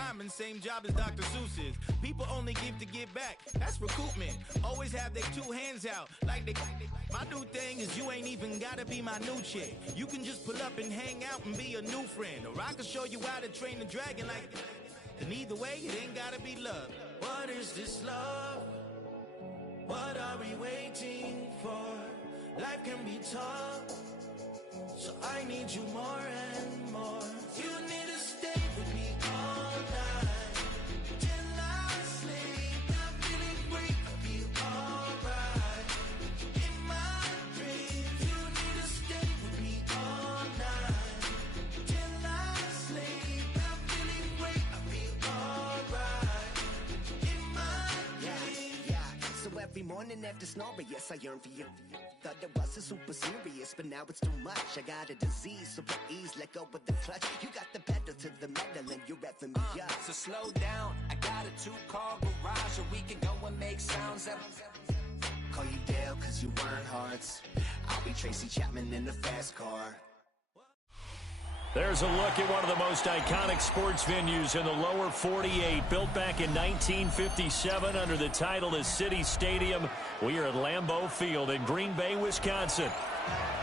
rhyming, same job as Dr. Seuss's. People only give to give back, that's recoupment. Always have their two hands out, like they. My new thing is you ain't even gotta be my new chick. You can just pull up and hang out and be a new friend. Or I can show you how to train the dragon like. And either way, it ain't gotta be love. What is this love? What are we waiting for? Life can be tough, so I need you more and more. You need to stay with me all night till I sleep. I'm feeling great, I'll be alright. In my dreams, you need to stay with me all night till I sleep. I'm feeling great, I'll be alright. In my dreams. Yeah. So every morning after snoring, yes, I yearn for you. Thought it wasn't super serious, but now it's too much. I got a disease, so please let go with the clutch. You got the pedal to the metal and you're revving me up. So slow down, I got a 2-car garage, and we can go and make sounds that... Call you Dale, cause you weren't hearts. I'll be Tracy Chapman in the fast car. There's a look at one of the most iconic sports venues in the lower 48. Built back in 1957 under the title of City Stadium. We are at Lambeau Field in Green Bay, Wisconsin.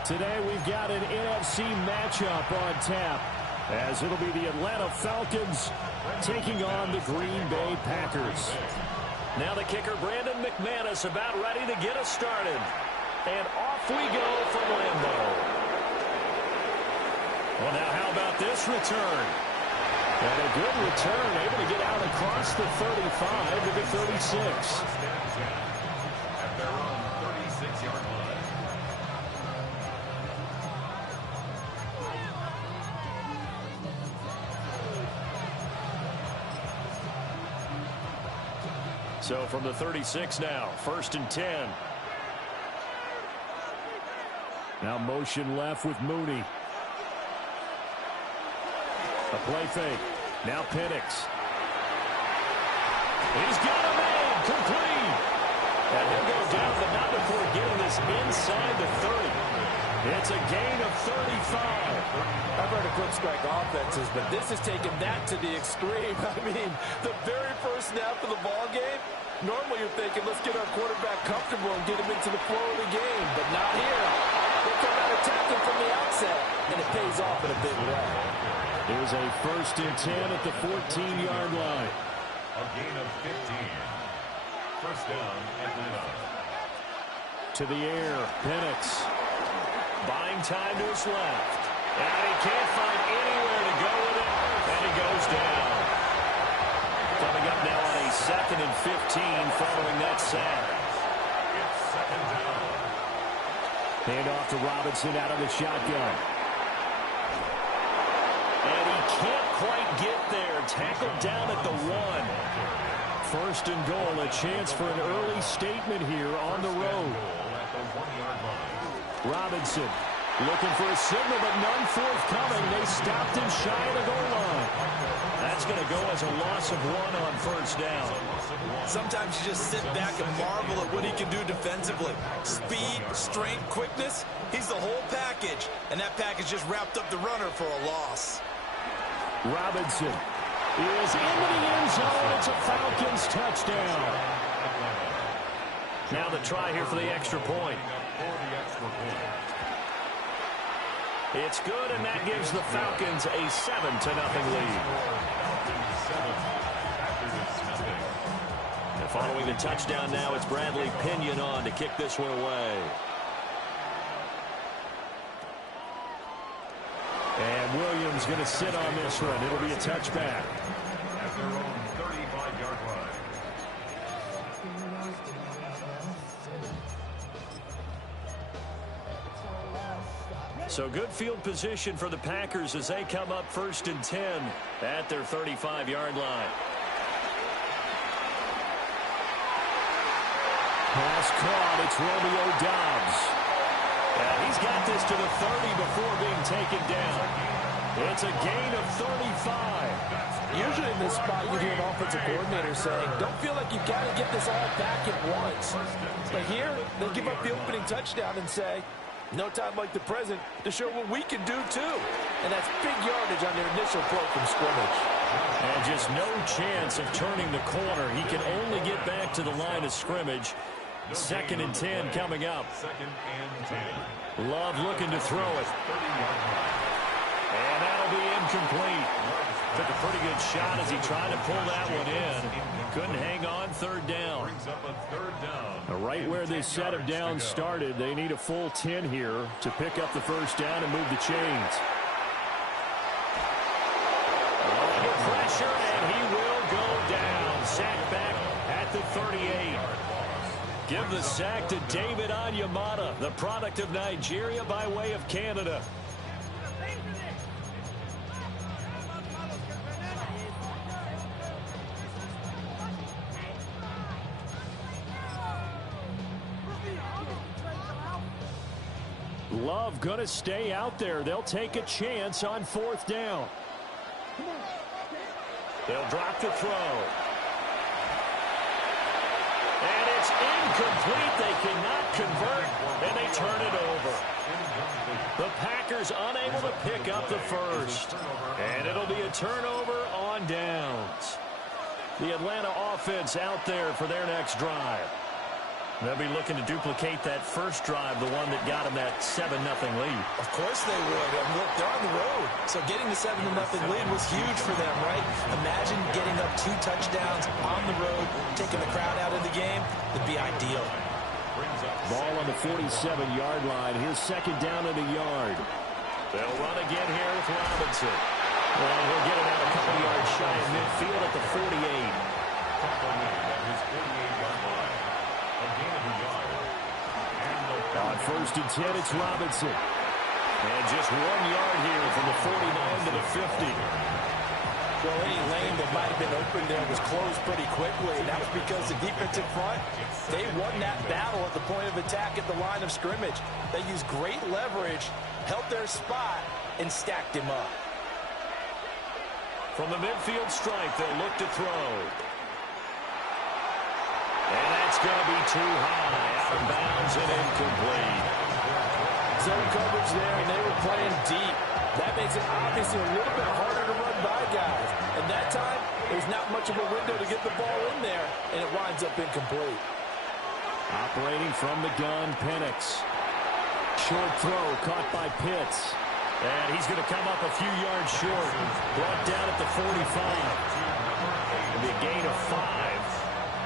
Today we've got an NFC matchup on tap, as it'll be the Atlanta Falcons taking on the Green Bay Packers. Now the kicker, Brandon McManus, about ready to get us started. And off we go from Lambeau. Well, now how about this return? And a good return, able to get out across the 35 to the 36. At their own 36-yard line. So from the 36 now, 1st and 10. Now motion left with Mooney. A play fake. Now Penix. He's got a man. Complete. And he'll go down, but not before getting this inside the 30. It's a gain of 35. I've heard of quick strike offenses, but this has taken that to the extreme. I mean, the very first snap of the ball game, normally you're thinking, let's get our quarterback comfortable and get him into the flow of the game, but not here. They come out attacking from the outset, and it pays off in a big way. Here's a 1st and 10 at the 14-yard line. A gain of 15. First down, Atlanta. To the air, Penix. Buying time to his left. And he can't find anywhere to go with it. And he goes down. Coming up now on a 2nd and 15 following that sack. It's 2nd down. Hand off to Robinson out of the shotgun. And he can't quite get there. Tackled down at the 1. 1st and goal, a chance for an early statement here on the road. At the 1-yard line. Robinson looking for a signal, but none forthcoming. They stopped him shy of the goal line. That's going to go as a loss of 1 on 1st down. Sometimes you just sit back and marvel at what he can do defensively. Speed, strength, quickness, he's the whole package. And that package just wrapped up the runner for a loss. Robinson is into the end zone. It's a Falcons touchdown. Now the try here for the extra point. It's good, and that gives the Falcons a 7-0 lead. And following the touchdown now, it's Bradley Pinion on to kick this one away. And Williams going to sit on this one. It'll be a touchback. At their own 35-yard line. So good field position for the Packers as they come up 1st and 10 at their 35-yard line. Pass caught. It's Romeo Doubs. And he's got this to the 30 before being taken down. It's a gain of 35. Usually in this spot, you hear an offensive coordinator saying, don't feel like you've got to get this all back at once. But here, they give up the opening touchdown and say, no time like the present to show what we can do too. And that's big yardage on their initial play from scrimmage. And just no chance of turning the corner. He can only get back to the line of scrimmage. 2nd and 10 coming up. 2nd and 10. Love looking to throw it. And that'll be incomplete. Took a pretty good shot as he tried to pull that one in. Couldn't hang on. 3rd down. Brings up a 3rd down. Right where this set of downs started, they need a full 10 here to pick up the 1st down and move the chains. Under pressure, and he will go down. Sack back at the 38. Give the sack to David Onyemata, the product of Nigeria by way of Canada. Love going to stay out there. They'll take a chance on 4th down. They'll drop the throw. And it's incomplete. They cannot convert, and they turn it over. The Packers unable to pick up the 1st. And it'll be a turnover on downs. The Atlanta offense out there for their next drive. They'll be looking to duplicate that first drive, the one that got them that 7-0 lead. Of course they would. Look, they're on the road. So getting the 7-0 lead was huge for them, right? Imagine getting up 2 touchdowns on the road, taking the crowd out of the game. It'd be ideal. Ball on the 47-yard line. Here's 2nd down and a yard. They'll run again here with Robinson. And he'll get it out a couple yards shy of midfield at the 48. On 1st and 10, it's Robinson. And just 1 yard here from the 49 to the 50. Well, any lane that might have been open there was closed pretty quickly. And that was because the defensive front, they won that battle at the point of attack at the line of scrimmage. They used great leverage, held their spot, and stacked him up. From the midfield stripe, they'll look to throw. And that's going to be too high. Out of bounds and incomplete. Zone coverage there, and they were playing deep. That makes it obviously a little bit harder to run by guys. And that time, there's not much of a window to get the ball in there, and it winds up incomplete. Operating from the gun, Penix. Short throw caught by Pitts. And he's going to come up a few yards short. Brought down at the 45. It'll be a gain of 5.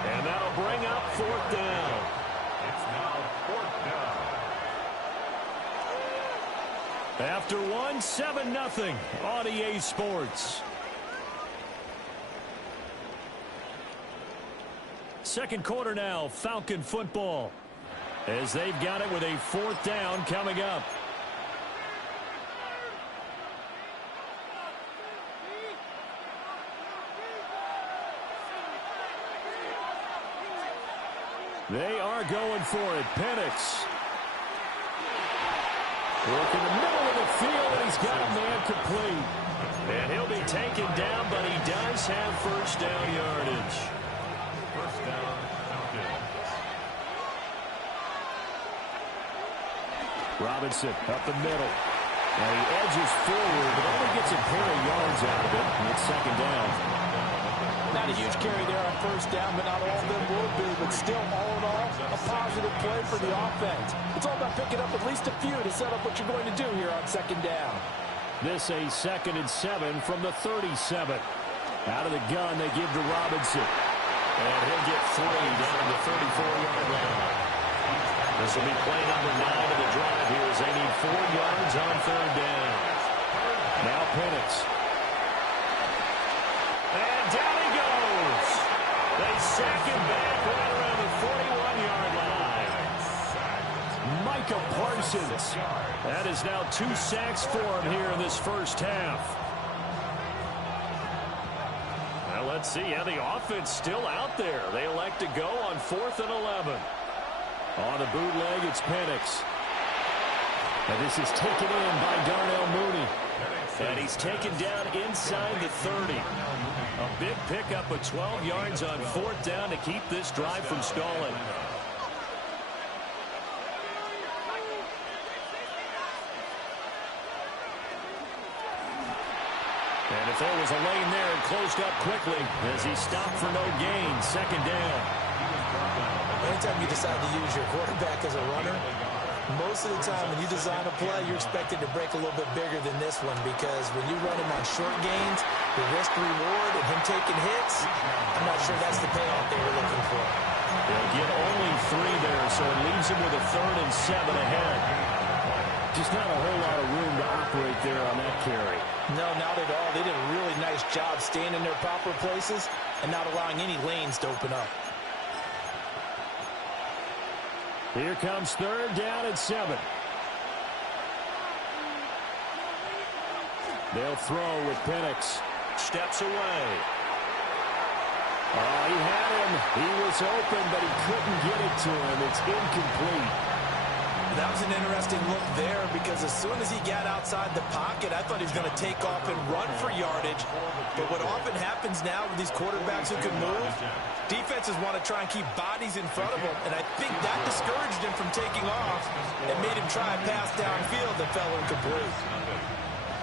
And that'll bring up 4th down. It's now 4th down. After 1, 7-0 on EA Sports. 2nd quarter now, Falcon football. As they've got it with a 4th down coming up. They are going for it. Penix. Work in the middle of the field, and he's got a man complete. And he'll be taken down, but he does have 1st down yardage. 1st down, Falcons. Robinson up the middle. And he edges forward, but only gets a pair of yards out of it. And it's 2nd down. Not a huge carry there on 1st down, but not all of them will be. But still, all in all, a positive play for the offense. It's all about picking up at least a few to set up what you're going to do here on 2nd down. This a 2nd and 7 from the 37. Out of the gun, they give to Robinson. And he'll get 3 down to the 34-yard line. This will be play number 9 of the drive here as they need 4 yards on 3rd down. Now Penix. And down he goes. They sack him back right around the 41-yard line. Micah Parsons. That is now 2 sacks for him here in this 1st half. Now let's see how the offense still out there. They elect to go on 4th and 11. On the bootleg, it's Penix. And this is taken in by Darnell Mooney. And he's taken down inside the 30. A big pickup of 12 yards on 4th down to keep this drive from stalling. And if There was a lane there and closed up quickly as he stopped for no gain. Second down. Anytime you decide to use your quarterback as a runner, most of the time when you design a play, you're expected to break a little bit bigger than this one, because when you run him on short gains, the risk-reward and him taking hits, I'm not sure that's the payoff they were looking for. They'll get only 3 there, so it leaves him with a 3rd and 7 ahead. Just not a whole lot of room to operate there on that carry. No, not at all. They did a really nice job staying in their proper places and not allowing any lanes to open up. Here comes 3rd down and 7. They'll throw with Penix. Steps away. Oh, he had him. He was open, but he couldn't get it to him. It's incomplete. That was an interesting look there, because as soon as he got outside the pocket, I thought he was going to take off and run for yardage. But what often happens now with these quarterbacks who can move, defenses want to try and keep bodies in front of them, and I think that discouraged him from taking off and made him try a pass downfield that fell incomplete.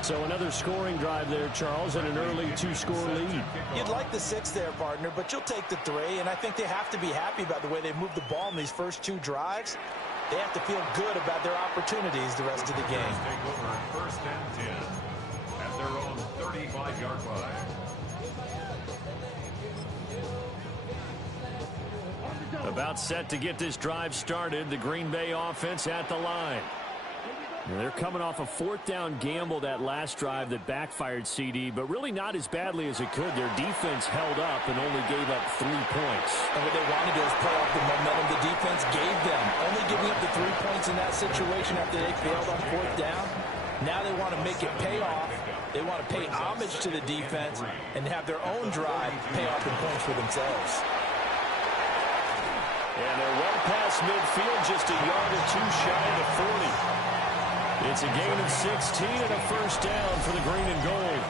So another scoring drive there, Charles, and an early 2-score lead. You'd like the 6 there, partner, but you'll take the 3, and I think they have to be happy about the way they moved the ball in these first 2 drives. They have to feel good about their opportunities the rest of the game. Take over 1st and 10 at their own 35-yard line. About set to get this drive started. The Green Bay offense at the line. They're coming off a 4th down gamble that last drive that backfired, CD, but really not as badly as it could. Their defense held up and only gave up 3 points. And what they wanted to do is play off the momentum the defense gave them. Only giving up the 3 points in that situation after they failed on 4th down. Now they want to make it pay off. They want to pay homage to the defense and have their own drive pay off in points for themselves. And they're well past midfield, just a yard or 2 shy of the 40. It's a gain of 16 and a 1st down for the green and gold.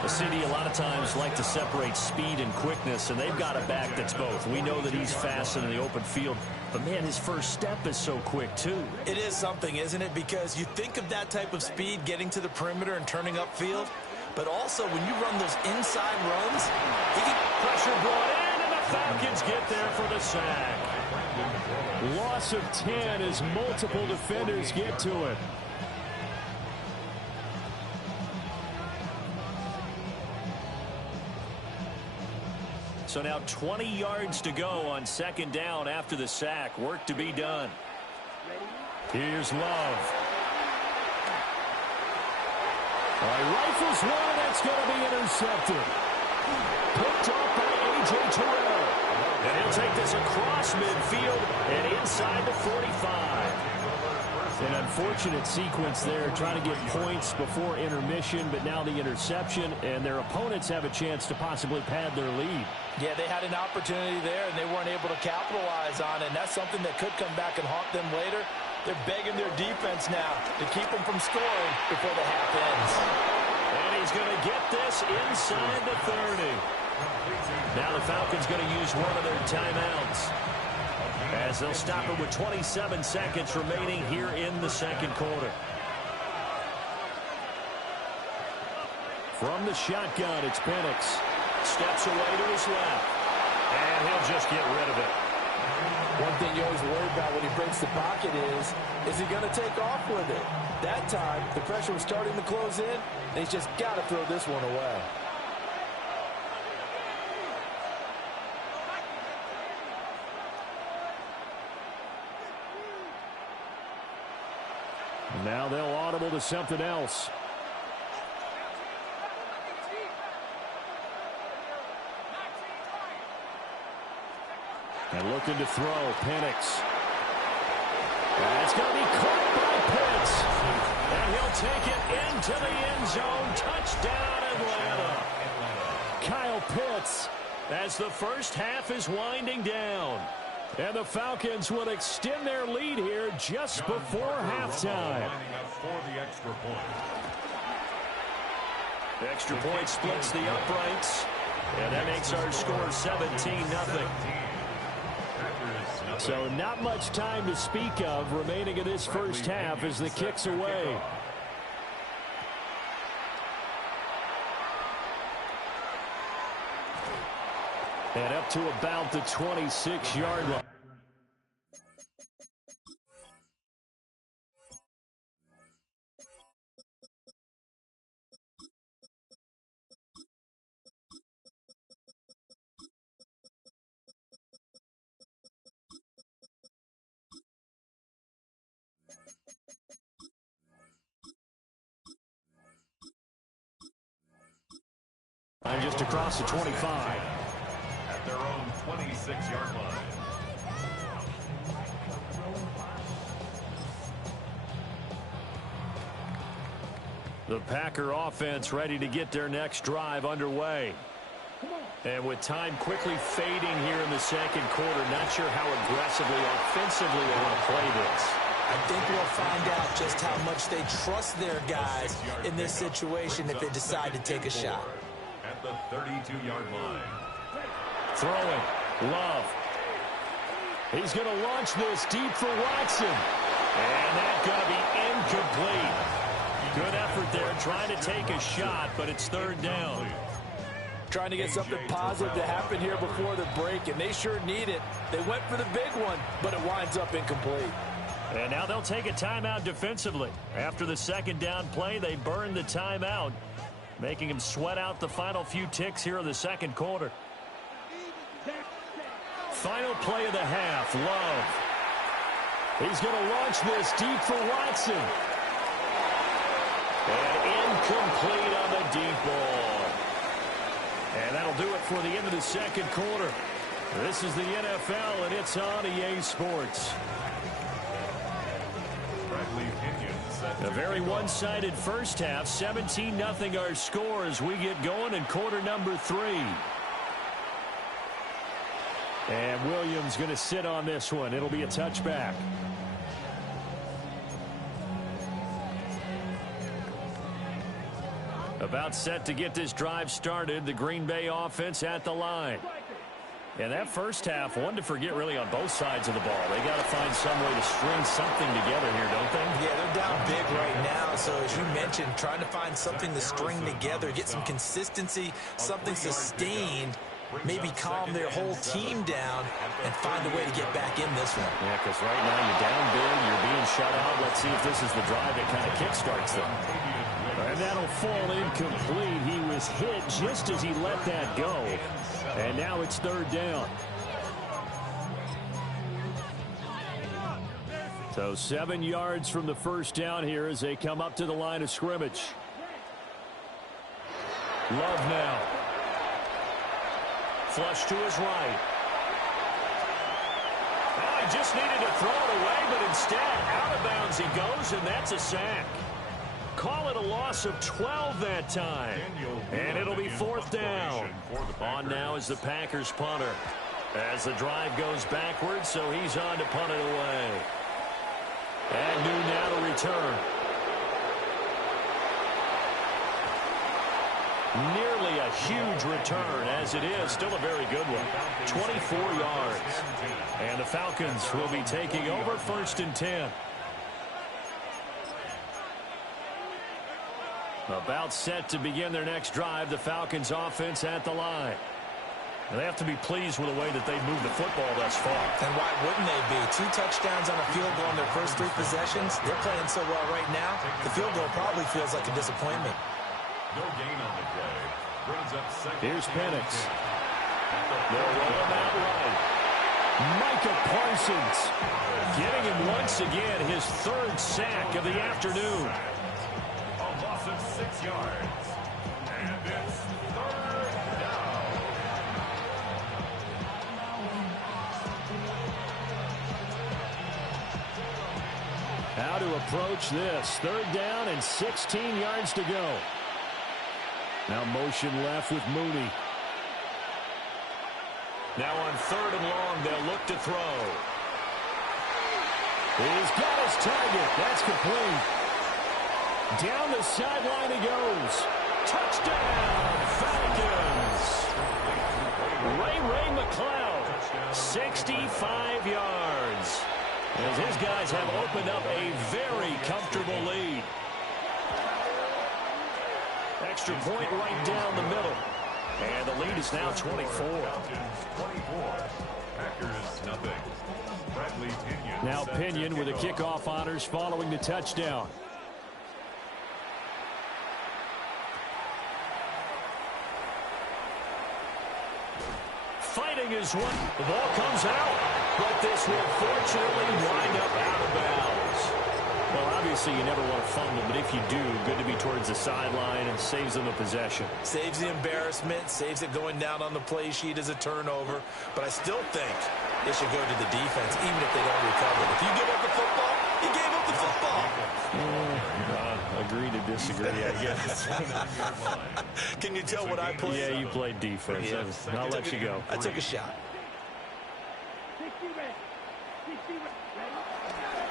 The CD a lot of times like to separate speed and quickness, and they've got a back that's both. We know that he's fast in the open field, but man, his first step is so quick too. It is something, isn't it? Because you think of that type of speed getting to the perimeter and turning upfield, but also when you run those inside runs, he can pressure brought in, and the Falcons get there for the sack. Loss of 10 as multiple defenders get to it. So now 20 yards to go on 2nd down after the sack. Work to be done. Here's Love. All right, rifles one, and that's going to be intercepted. Picked off by A.J. Terrell. And he'll take this across midfield and inside the 45. An unfortunate sequence there, trying to get points before intermission, but now the interception, and their opponents have a chance to possibly pad their lead. Yeah, they had an opportunity there, and they weren't able to capitalize on it, and that's something that could come back and haunt them later. They're begging their defense now to keep them from scoring before the half ends. And he's going to get this inside the 30. Now the Falcons going to use one of their timeouts, as they'll stop it with 27 seconds remaining here in the 2nd quarter. From the shotgun, it's Penix. Steps away to his left, and he'll just get rid of it. One thing you always worry about when he breaks the pocket is he going to take off with it? That time, the pressure was starting to close in, and he's just got to throw this one away. Now they'll audible to something else. And looking to throw, Penix. That's going to be caught by Pitts. And he'll take it into the end zone. Touchdown, Atlanta. Kyle Pitts, as the first half is winding down. And the Falcons will extend their lead here just before halftime. The extra point splits the uprights. And that makes our score 17-0. So not much time to speak of remaining in this first half as the kick's away. And up to about the 26-yard line. And just across the 25. At their own 26-yard line. The Packer offense ready to get their next drive underway. And with time quickly fading here in the second quarter, not sure how aggressively, offensively they want to play this. I think we'll find out just how much they trust their guys in this situation if they decide to take a shot. At the 32-yard line. Throwing. Love. He's going to launch this deep for Watson. And that's going to be incomplete. Good effort there trying to take a shot, but it's third down. Trying to get something positive to happen here before the break, and they sure need it. They went for the big one, but it winds up incomplete. And now they'll take a timeout defensively. After the second down play, they burn the timeout, making him sweat out the final few ticks here in the second quarter. Final play of the half, Love. He's going to launch this deep for Watson. And incomplete on the deep ball. And that'll do it for the end of the second quarter. This is the NFL, and it's on EA Sports. A very one-sided first half, 17-0 our score as we get going in quarter number 3. And Williams going to sit on this one. It'll be a touchback. About set to get this drive started, the Green Bay offense at the line. And that first half, one to forget really on both sides of the ball. They got to find some way to string something together here, don't they? Yeah, they're down big right now. So as you mentioned, trying to find something to string together, get some consistency, something sustained, maybe calm their whole team down and find a way to get back in this one. Yeah, because right now you're down big, you're being shut out. Let's see if this is the drive that kind of kickstarts them. And that'll fall incomplete. He was hit just as he let that go. And now it's third down. So 7 yards from the first down here as they come up to the line of scrimmage. Love now. Flush to his right. Well, he just needed to throw it away, but instead, out of bounds he goes, and that's a sack. Call it a loss of 12 that time. And it'll be fourth down. On now is the Packers punter. As the drive goes backwards, so he's on to punt it away. And New now to return. Nearly a huge return, as it is. Still a very good one. 24 yards. And the Falcons will be taking over first and 10. About set to begin their next drive, the Falcons offense at the line. And they have to be pleased with the way that they moved the football thus far. And why wouldn't they be? 2 touchdowns on a field goal in their first 3 possessions. They're playing so well right now, the field goal probably feels like a disappointment. No gain on the play. Brings up second. Here's Penix. They'll roll him out right. Micah Parsons getting him once again his 3rd sack of the afternoon. A loss of 6 yards. And it's third down. How to approach this. 3rd down and 16 yards to go. Now motion left with Mooney. Now on 3rd and long, they'll look to throw. He's got his target. That's complete. Down the sideline he goes. Touchdown, Falcons. Ray McCloud, 65 yards. As his guys have opened up a very comfortable lead. Extra point right down the middle. And the lead He's now 24. 24. Packers nothing. Bradley Pinion. Now Pinion with the kickoff honors following the touchdown. Fighting is one. The ball comes out, but this will fortunately wind up out of bounds. Well, obviously you never want to fumble, but if you do, good to be towards the sideline and saves them a possession. Saves the embarrassment, saves it going down on the play sheet as a turnover. But I still think it should go to the defense, even if they don't recover. If you give up the football, you gave up the football. Agree to disagree, I guess. Can you tell what I played? Yeah, you played defense. Yeah. I'll let you go. I took a shot.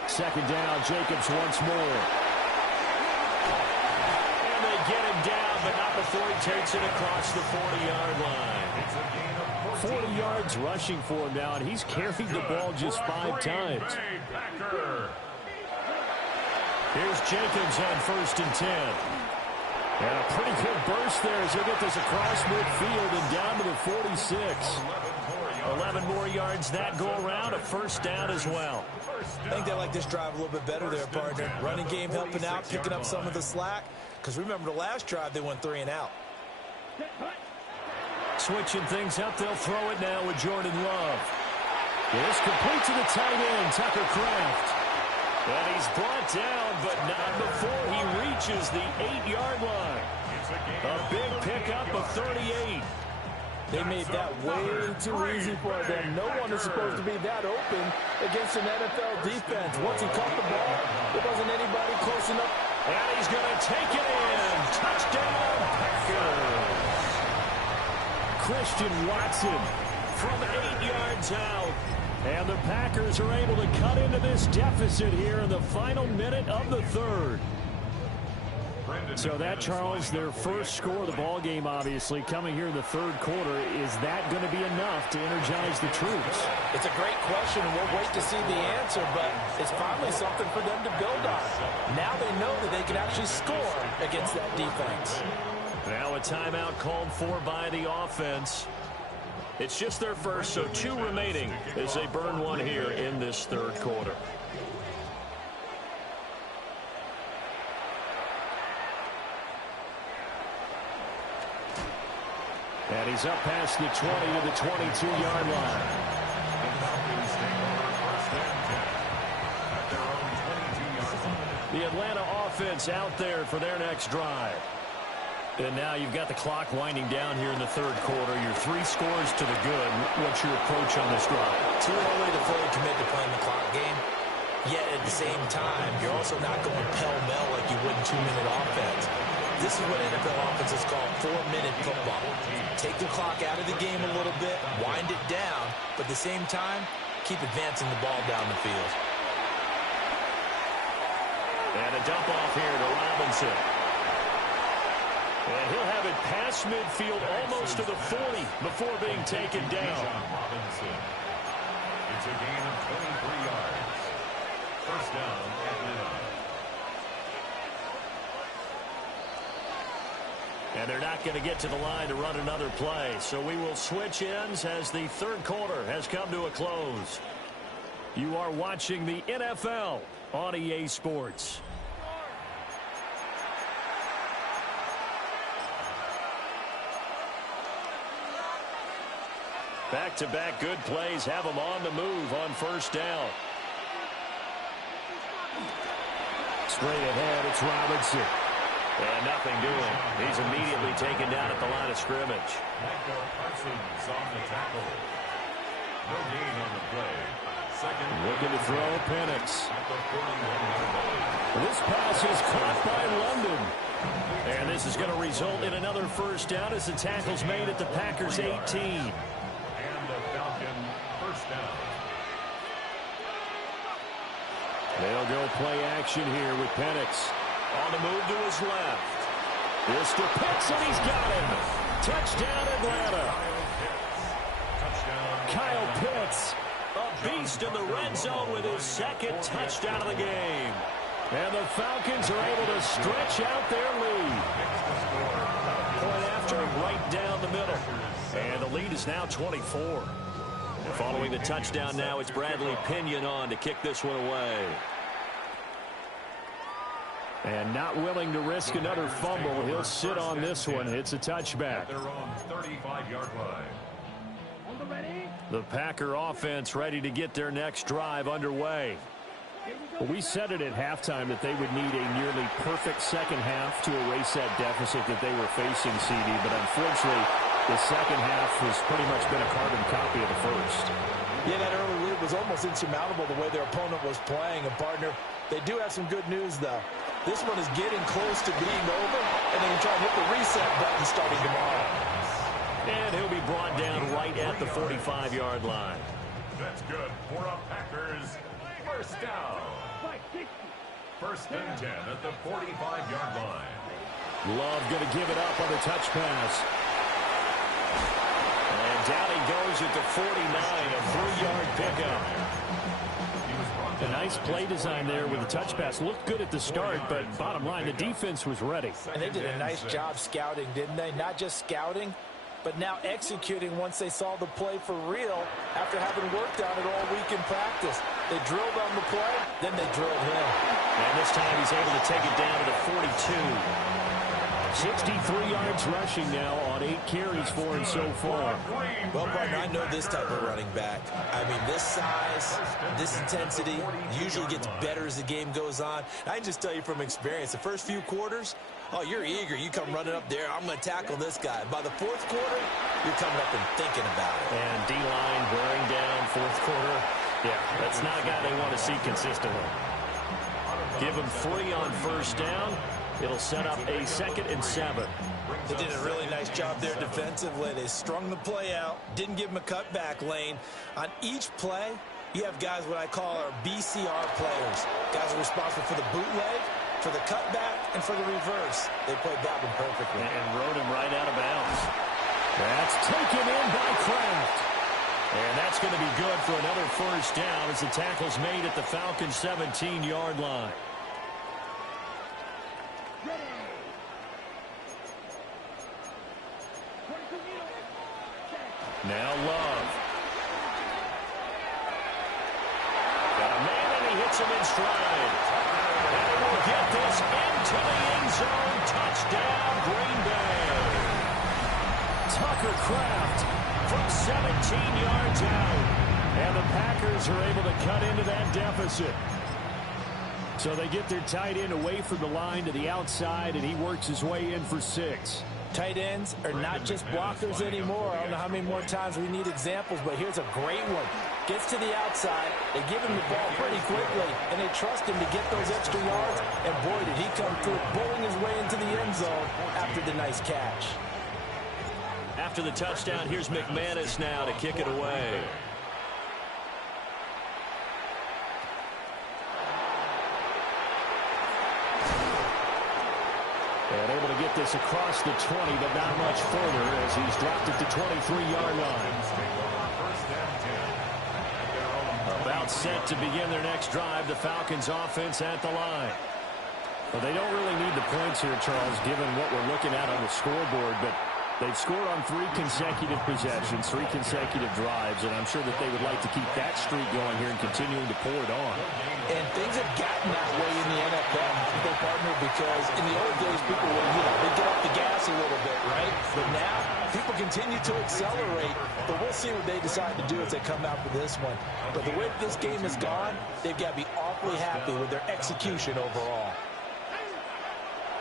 Second down, Jacobs once more. And they get him down, but not before he takes it across the 40-yard line. 40 yards rushing for him now, and he's carried the ball just 5 times. Here's Jacobs on 1st and 10. And a pretty good burst there as they get this across midfield and down to the 46. 11 more yards that go around, a first down as well. I think they like this drive a little bit better there, partner. Running game helping out, picking up some of the slack. Because remember the last drive, they went 3 and out. Switching things up, they'll throw it now with Jordan Love. It's complete to the tight end, Tucker Kraft. And he's brought down, but not before he reaches the 8-yard line. A big pickup of 38. They made that way too easy for them. No one is supposed to be that open against an NFL defense. Once he caught the ball, there wasn't anybody close enough. And he's going to take it in. Touchdown, Packers. Christian Watson from 8 yards out. And the Packers are able to cut into this deficit here in the final minute of the 3rd. So that, Charles, their first score of the ball game, obviously, coming here in the 3rd quarter. Is that going to be enough to energize the troops? It's a great question, and we'll wait to see the answer, but it's probably something for them to build on. Now they know that they can actually score against that defense. Now a timeout called for by the offense. It's just their first, so 2 remaining as they burn one here in this 3rd quarter. And he's up past the 20 to the 22-yard line. The Atlanta offense out there for their next drive. And now you've got the clock winding down here in the 3rd quarter. Your 3 scores to the good. What's your approach on this drive? Too early to fully commit to playing the clock game. Yet at the same time, you're also not going pell-mell like you would in 2-minute offense. This is what NFL offenses call 4-minute football. Take the clock out of the game a little bit, wind it down, but at the same time, keep advancing the ball down the field. And a dump off here to Robinson. And he'll have it past midfield almost to the 40 before being taken down. Robinson. It's a gain of 23 yards. First down, Atlanta. And they're not going to get to the line to run another play. So we will switch ends as the 3rd quarter has come to a close. You are watching the NFL on EA Sports. Back-to-back good plays have them on the move on 1st down. Straight ahead, it's Robinson. And nothing doing. He's immediately taken down at the line of scrimmage. Micah Parsons on the tackle. No gain on the play. Second. Looking to throw Penix. This pass is caught by London. And this is going to result in another first down as the tackle's made at the Packers 18. And the Falcon first down. They'll go play action here with Penix. On the move to his left. This to Pitts, and he's got him. Touchdown, Atlanta. Kyle Pitts, a beast in the red zone with his 2nd touchdown of the game. And the Falcons are able to stretch out their lead. Point after, right down the middle. It's now 24. And following the touchdown now, it's Bradley Pinion on to kick this one away. And not willing to risk another fumble. He'll sit on this one. It's a touchback. Their own 35-yard line. The Packer offense ready to get their next drive underway. Well, we said it at halftime that they would need a nearly perfect second half to erase that deficit that they were facing, CD. But unfortunately, the second half has pretty much been a carbon copy of the first. Yeah, that early lead was almost insurmountable the way their opponent was playing. And, partner, they do have some good news, though. This one is getting close to being over, and they can try and hit the reset button starting tomorrow. And he'll be brought down right at the 45-yard line. That's good for a Packers first down. First and 10 at the 45-yard line. Love going to give it up on the touch pass. And down he goes at the 49, a 3-yard pickup. A nice play design there with the touch pass. Looked good at the start, but bottom line, the defense was ready. And they did a nice job scouting, didn't they? Not just scouting, but now executing once they saw the play for real after having worked on it all week in practice. They drilled on the play, then they drilled him. And this time he's able to take it down to the 42. 63 yards rushing now on 8 carries for him so far. Well, partner, I know this type of running back. I mean, this size, this intensity usually gets better as the game goes on. I can just tell you from experience, the first few quarters, oh, you're eager. You come running up there, I'm going to tackle this guy. By the fourth quarter, you're coming up and thinking about it. And D-line wearing down fourth quarter. Yeah, that's not a guy they want to see consistently. Give him 3 on first down. It'll set up a 2nd and 7. They did a really nice job there defensively. They strung the play out, didn't give him a cutback lane. On each play, you have guys what I call our BCR players. Guys are responsible for the bootleg, for the cutback, and for the reverse. They played that one perfectly. And rode him right out of bounds. That's taken in by Kraft. And that's going to be good for another first down as the tackle's made at the Falcons' 17-yard line. Now Love. Got a man and he hits him in stride. And he will get this into the end zone. Touchdown, Green Bay. Tucker Kraft from 17 yards out. And the Packers are able to cut into that deficit. So they get their tight end away from the line to the outside, and he works his way in for 6. Tight ends are not just blockers anymore. I don't know how many more times we need examples, but here's a great one. Gets to the outside, they give him the ball pretty quickly, and they trust him to get those extra yards, and boy, did he come through, bowling his way into the end zone after the nice catch. After the touchdown, here's McManus now to kick it away. And able to get this across the 20, but not much further as he's dropped it to 23-yard line. About set to begin their next drive, the Falcons offense at the line. Well, they don't really need the points here, Charles, given what we're looking at on the scoreboard, but they've scored on 3 consecutive possessions, 3 consecutive drives, and I'm sure that they would like to keep that streak going here and continuing to pour it on. And things have gotten that way in the NFL, partner, because in the old days, people would, they'd get off the gas a little bit, right? But now, people continue to accelerate, but we'll see what they decide to do as they come out for this one. But the way this game has gone, they've got to be awfully happy with their execution overall.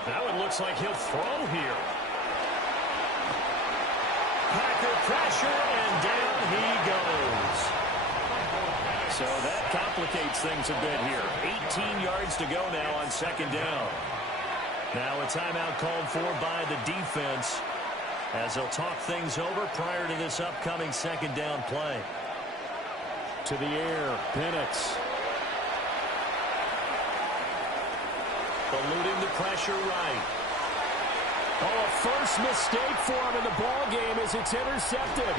Now it looks like he'll throw here. Packer pressure, and down he goes. So that complicates things a bit here. 18 yards to go now on 2nd down. Now a timeout called for by the defense as they'll talk things over prior to this upcoming 2nd down play. To the air, Penix. Eluding the pressure right. Oh, a first mistake for him in the ball game as it's intercepted.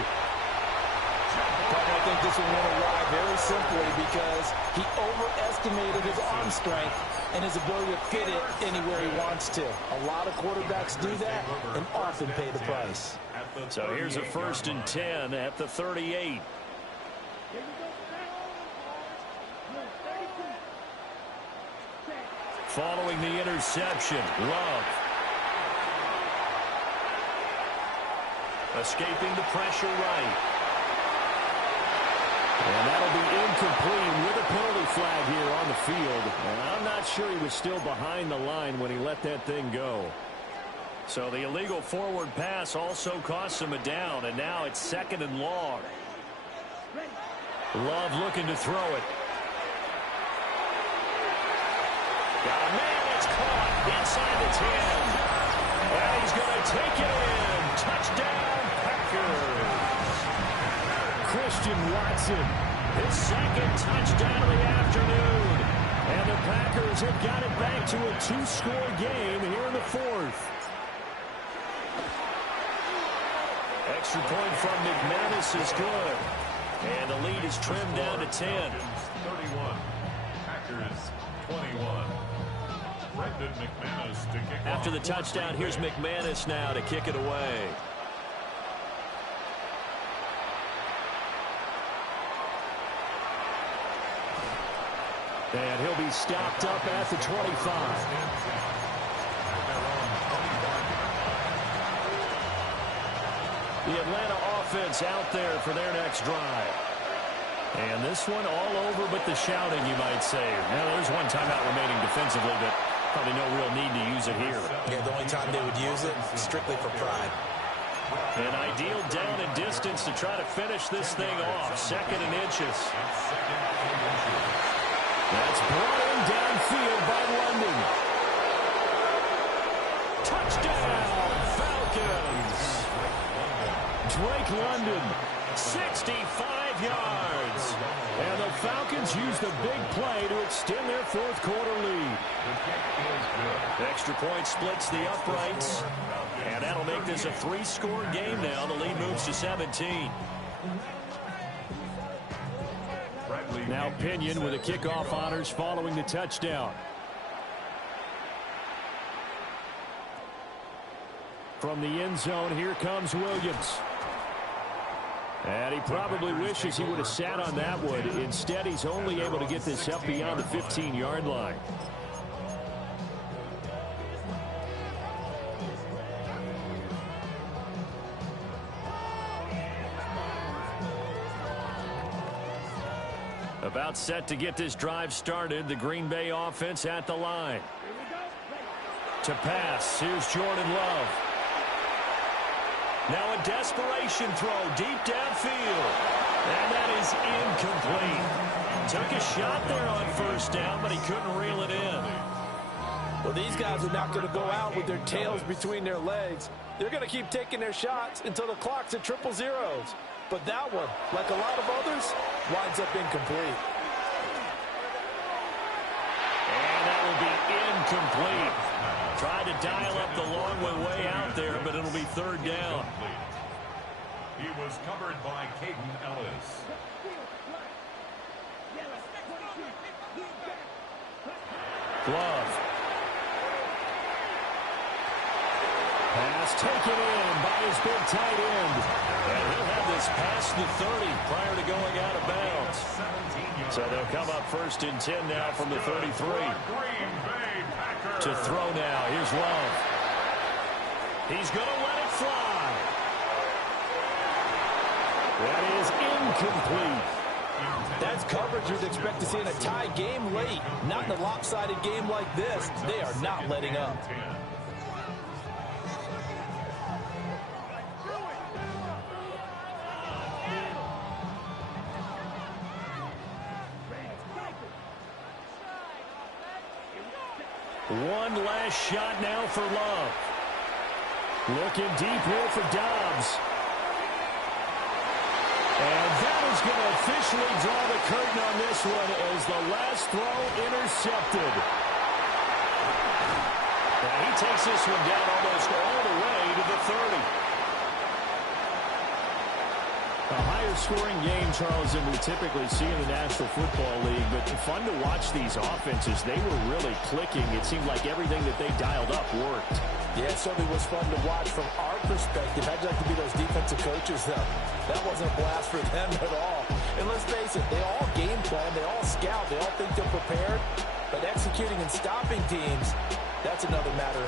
I think this one went awry very simply because he overestimated his arm strength and his ability to fit it anywhere he wants to. A lot of quarterbacks do that and often pay the price. At So here's a 1st and 10 at the 38. Following the interception, Love. Escaping the pressure right. And that'll be incomplete with a penalty flag here on the field. And I'm not sure he was still behind the line when he let that thing go. So the illegal forward pass also costs him a down, and now it's 2nd and long. Love looking to throw it. Got a man, it's caught inside the 10. And he's going to take it in. Touchdown, Packers. Christian Watson, his 2nd touchdown of the afternoon. And the Packers have got it back to a 2-score game here in the 4th. Extra point from McManus is good. And the lead is trimmed down to 10. 31. Packers 21. Brendan McManus to kick After off. the touchdown, here's McManus now to kick it away. And he'll be stopped up at the 25. The Atlanta offense out there for their next drive. And this one all over but the shouting, you might say. Now, there's one timeout remaining defensively, but probably no real need to use it here. Yeah, the only time they would use it, strictly for pride. An ideal down and distance to try to finish this thing off. 2nd and inches. That's brought in downfield by London. Touchdown, Falcons. Drake London, 65 yards. And the Falcons use the big play to extend their 4th quarter lead. Extra point splits the uprights. And that'll make this a 3-score game now. The lead moves to 17. Now Pinion with the kickoff honors following the touchdown. From the end zone, here comes Williams. And he probably wishes he would have sat on that one. Instead, he's only able to get this up beyond the 15-yard line. About set to get this drive started. The Green Bay offense at the line. To pass. Here's Jordan Love. Now a desperation throw deep downfield. And that is incomplete. Took a shot there on 1st down, but he couldn't reel it in. Well, these guys are not going to go out with their tails between their legs. They're going to keep taking their shots until the clock's at 000. But that one, like a lot of others, winds up incomplete. And that will be incomplete. Tried to dial up the long way out there, but it'll be 3rd down. He was covered by Caden Ellis. Love. Pass taken in by his big tight end. And he'll have this past the 30 prior to going out of bounds. So they'll come up 1st and 10 now from the 33. To throw now. Here's Love. He's going to let it fly. That is incomplete. That's coverage you'd expect to see in a tie game late. Not in a lopsided game like this. They are not letting up. One last shot now for Love. Looking deep here for Dobbs. And that is going to officially draw the curtain on this one as the last throw intercepted. And he takes this one down almost all the way to the 30. A higher scoring game, Charles, than we typically see in the National Football League, but fun to watch these offenses. They were really clicking. It seemed like everything that they dialed up worked. Yeah, it certainly was fun to watch from our perspective. How'd you like to be those defensive coaches, though? That wasn't a blast for them at all. And let's face it, they all game plan, they all scout, they all think they're prepared, but executing and stopping teams, that's another matter.